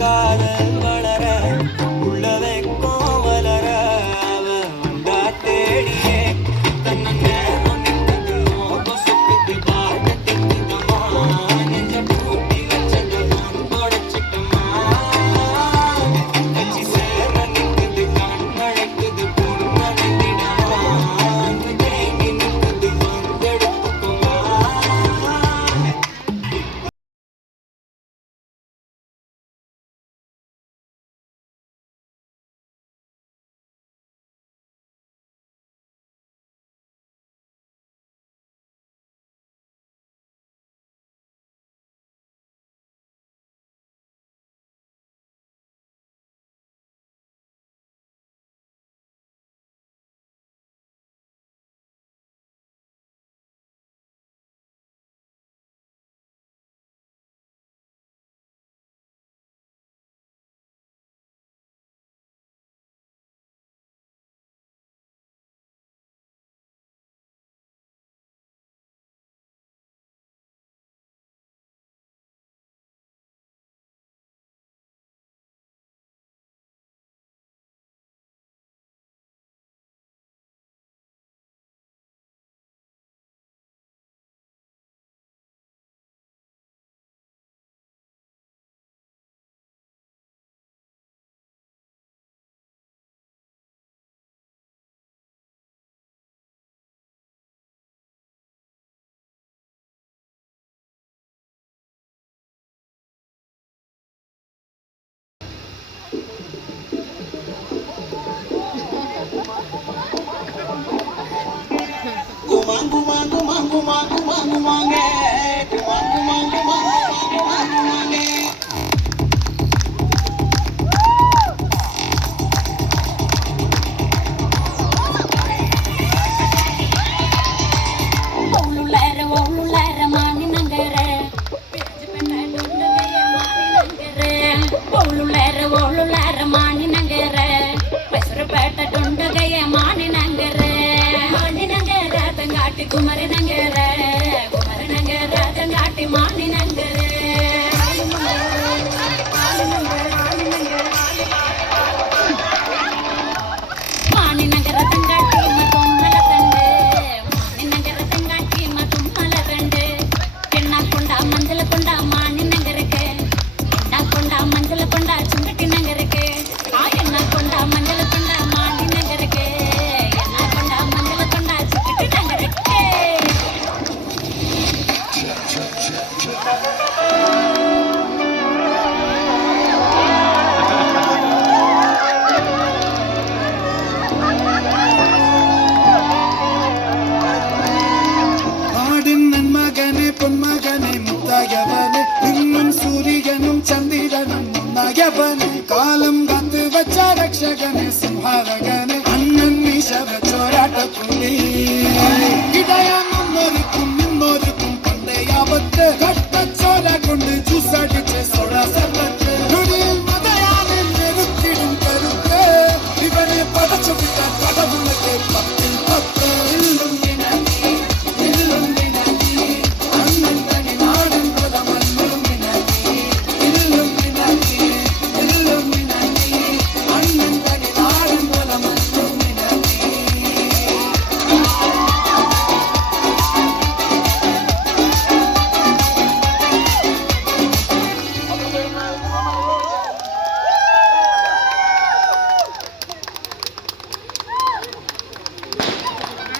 காதல் வளர உள்ள வைக்கும் வளர அவ வந்தா தேடியே தன்ன நேரம் நிற்குது கொசுக்குது பார்க்க திக்குதமா நெஞ்ச பூட்டி வச்சது தொடச்சிட்டமா கட்சி சேர நிற்குது கண்ணழைக்குது பொண்ணழைத்திடமா அங்கு தேங்கி நிற்குது வந்தெடுத்துக்குமா. குமர நங்கர தங்காட்டி மானி நங்கர மானி நங்கர தங்காட்டி மதும் மல தண்டு மானி நங்கர தங்காட்டி மதும் மல தண்டு எண்ணா கொண்டா மஞ்சள கொண்டா மானி நங்கருக்கு எண்ணா கொண்டா மஞ்சள கொண்டா சுங்கட்டி நங்கருக்கு எண்ணா கொண்டா மஞ்சள கொண்டா மானி நங்கருக்கு எண்ணா கொண்டா மஞ்சள கொண்டா சுங்கட்டி நங்கருக்கு. பொன்மகனை முத்தாயவனே இன்னும் சூரியனும் சந்திரனும் முன்னாயவனே காலம் காத்து வச்ச ரக்ஷகனே சிம்ஹாரகனே அண்ணன் மீசவ சோராட்ட புள்ளி இடையான் முன்னோருக்கும் முன்னோருக்கும் பண்டையாபத்து